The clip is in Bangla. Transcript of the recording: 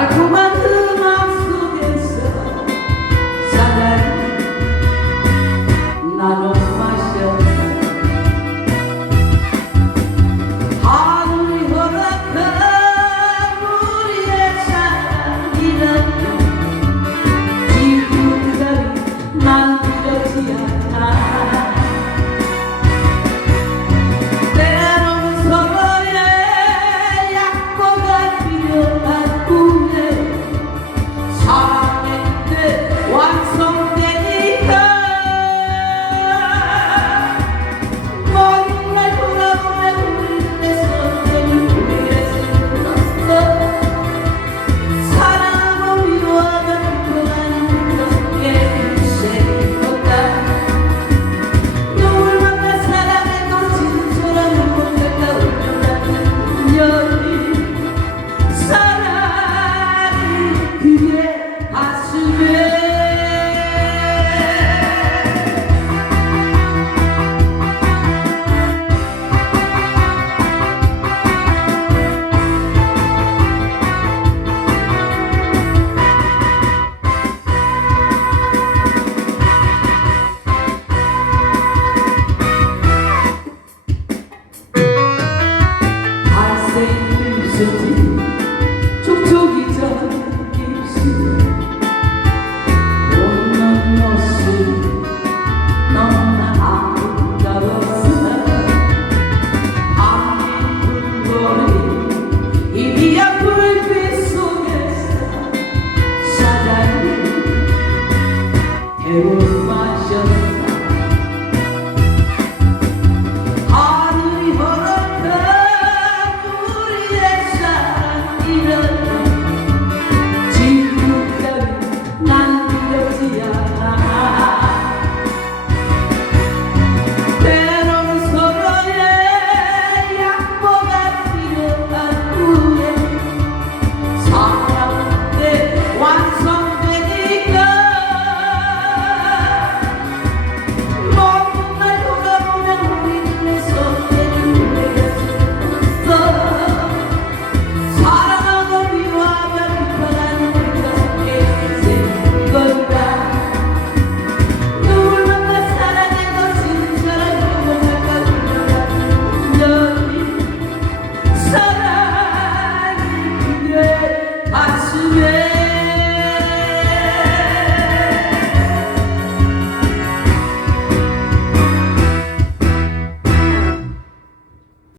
I come out.